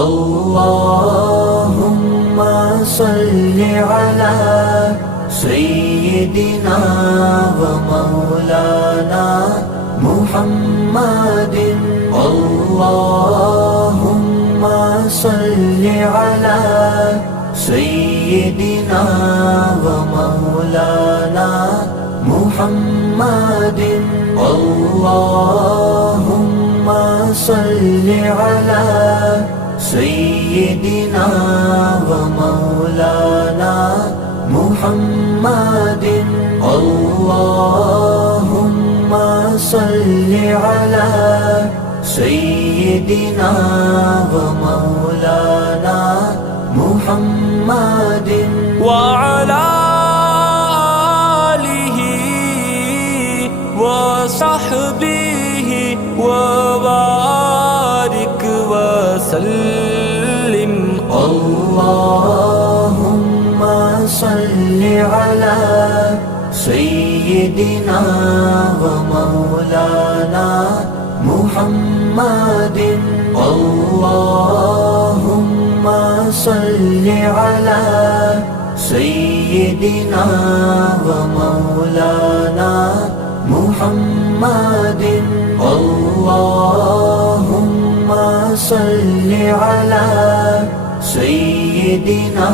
अल्लाहुम्मा सल्लि अला सय्यिदिना व मौलाना मुहम्मदिन। अल्लाहुम्मा सल्लि अला सय्यिदिना व मौलाना मुहम्मदिन। अल्लाहुम्मा सल्लि अला सय्यिदिना व मौलाना मुहम्मदिन। अल्लाहुम्मा सल्लि अला सय्यिदिना व मौलाना मुहम्मदिन व अला आलिहि व सहबिहि व बारिक व सल्लिम। अल्लाहुम्मा सल्लि अला सय्यिदिना व मौलाना मुहम्मदिन। अल्लाहुम्मा सल्लि अला सय्यिदिना व मौलाना मुहम्मदिन। अल्लाहुम्मा सल्लि अला सय्यिदिना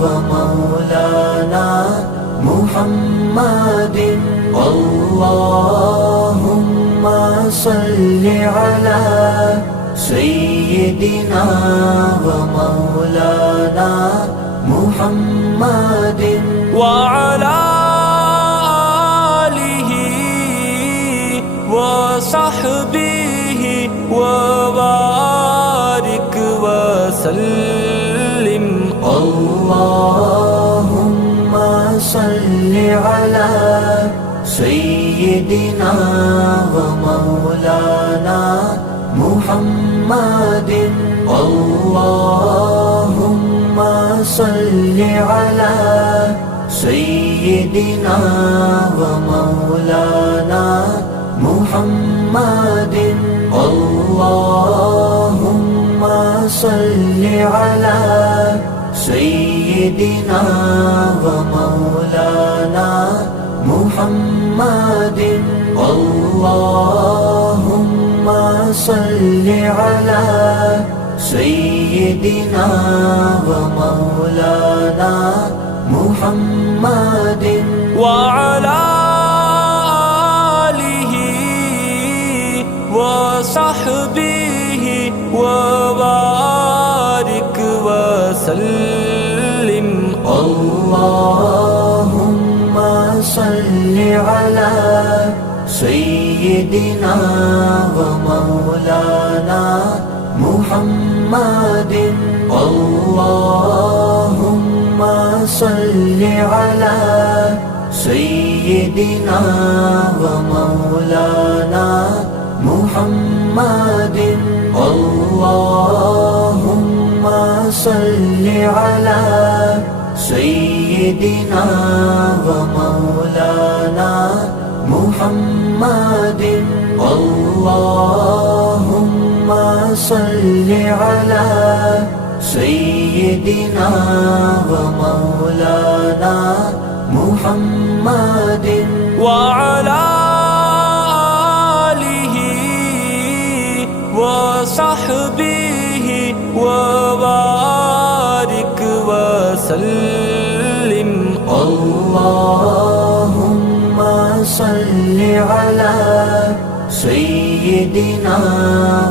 व मौलाना मुहम्मदिन। अल्लाहुम्मा सल्लि अला सय्यिदिना व मौलाना मुहम्मदिन व अला आलिहि व सहबिहि व बारिक व सल्लिम। अल्लाहुम्मा सल्लि अला सय्यिदिना व मौलाना मुहम्मदिन। अल्लाहुम्मा सल्लि अला सय्यिदिना व मौलाना मुहम्मदिन। अल्लाहुम्मा सल्लि अला सय्यिदिना व मौलाना मुहम्मदिन। अल्लाहुम्मा सल्लि अला सय्यिदिना व मौलाना मुहम्मदिन व अला आलिहि व सहबिहि व बारिक व सल्लिम। अल्लाहुम्मा सल्लि अला सय्यिदिना व मौलाना मुहम्मदिन। अल्लाहुम्मा सल्लि अला सय्यिदिना व मौलाना मुहम्मदिन। अल्लाहुम्मा सल्लि अला सय्यिदिना व मौलाना मुहम्मदिन। अल्लाहुम्मा सल्लि अला सय्यिदिना व मौलाना मुहम्मदिन व अला आलिहि व सहबिहि व बारिक व सल्लिम। अल्लाहुम्मा सल्लि अला सय्यिदिना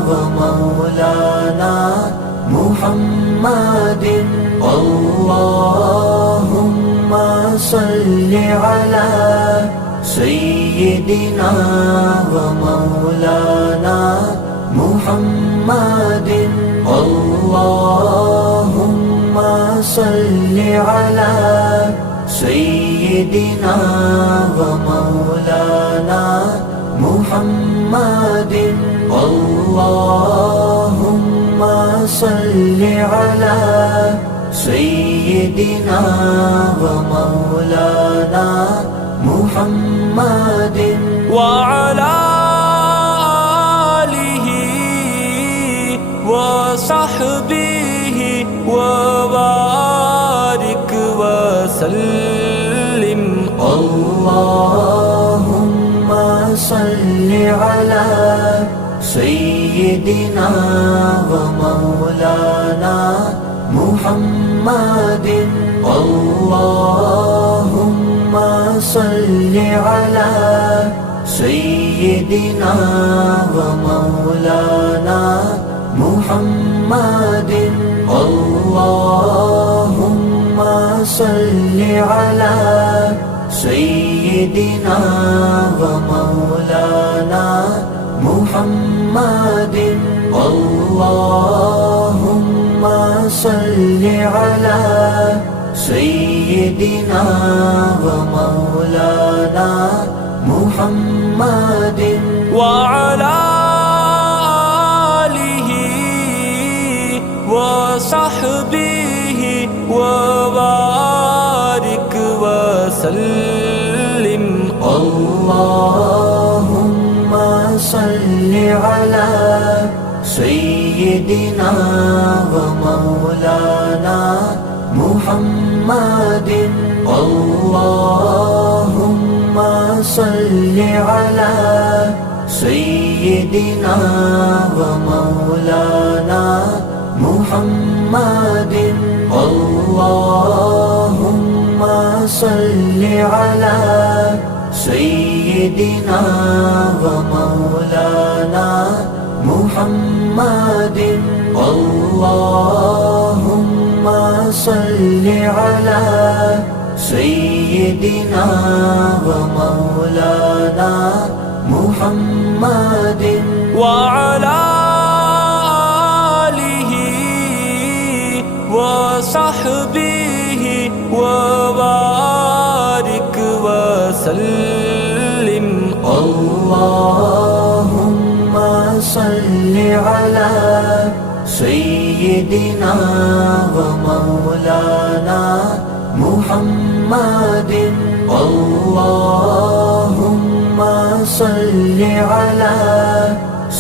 व मौलाना मुहम्मदिन। अल्लाहुम्मा सल्लि अला सय्यिदिना व मौलाना मुहम्मदिन। अल्लाहुम्मा सल्लि अला सय्यिदिना व मौलाना मुहम्मदिन। अल्लाहुम्मा सल्लि अला सय्यिदिना व मौलाना मुहम्मदिन व अला आलिहि व वसहबिहि वबारिक वसल्लिम। अल्लाहुम्मा सल्लि अला सय्यिदिना व मौलाना मुहम्मदिन। अल्लाहुम्मा सल्लि अला सय्यिदिना व मौलाना मुहम्मदिन। अल्लाहुम्मा सल्लि अला सय्यिदिना व मौलाना मुहम्मदिन। अल्लाहुम्मा सल्लि अला सय्यिदिना व मौलाना मुहम्मदिन व अला आलिहि व सहबिहि व बारिक वसल्लिम। अल्लाहुम्मा सल्लि अला सय्यिदिना व मौलाना मुहम्मदिन। अल्लाहुम्मा सल्लि अला सय्यिदिना व मौलाना मुहम्मदिन। अल्लाहुम्मा सल्लि अला सय्यिदिना व मौलाना मुहम्मदिन। अल्लाहुम्मा सल्लि अला सय्यिदिना व मौलाना मुहम्मदिन व अला आलिहि व सहबिहि व बारिक वसल्लिम। अल्लाहुम्मा सल्लि अला सय्यिदिना व मौलाना मुहम्मदिन। अल्लाहुम्मा सल्लि अला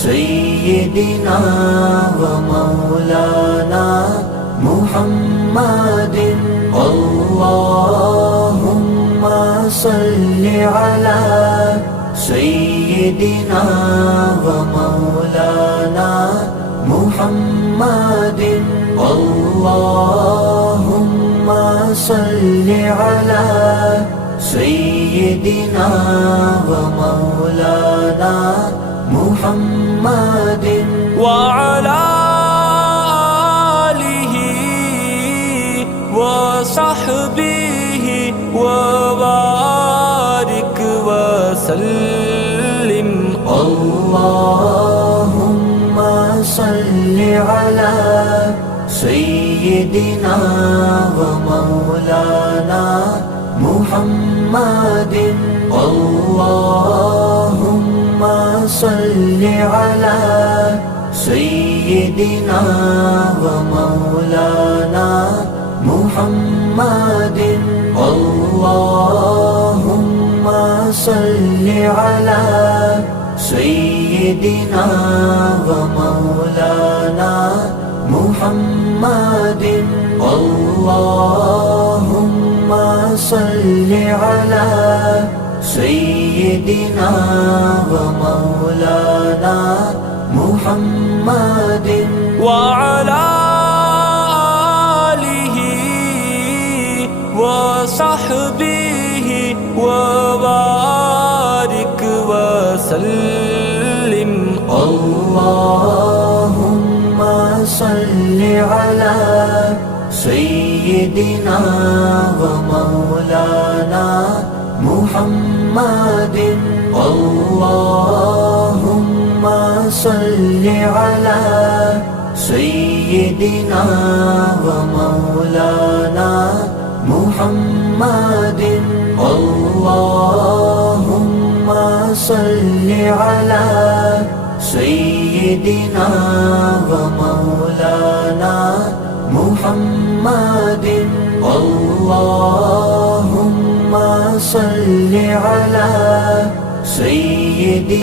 सय्यिदिना व मौलाना मुहम्मदिन। अल्लाहुम्मा सल्लि अला सय्यिदिना व मौलाना मुहम्मदिन। अल्लाहुम्मा सल्लि अला सय्यिदिना व मौलाना मुहम्मदिन व अला आलिहि व सहबिहि व बारिक वसल्लिम। अल्लाहुम्मा सल्लि अला सय्यिदिना व मौलाना मुहम्मदिन। अल्लाहुम्मा सल्लि अला सय्यिदिना व मौलाना मुहम्मदिन। अल्लाहुम्मा सल्लि अला सय्यिदिना व मौलाना मुहम्मदिन। अल्लाहुम्मा सल्लि अला सय्यिदिना व मौलाना मुहम्मदिन व अला आलिहि व सहबिहि व बारिक वसल्लिम। अल्लाहुम्मा सल्लि अला सय्यिदिना व मौलाना मुहम्मदिन। अल्लाहुम्मा सल्लि अला सय्यिदिना व मौलाना मुहम्मदिन। अल्लाहुम्मा सल्लि अला सय्यिदिना व मौलाना मुहम्मदिन। अल्लाहुम्मा सल्लि अला सय्यिदिना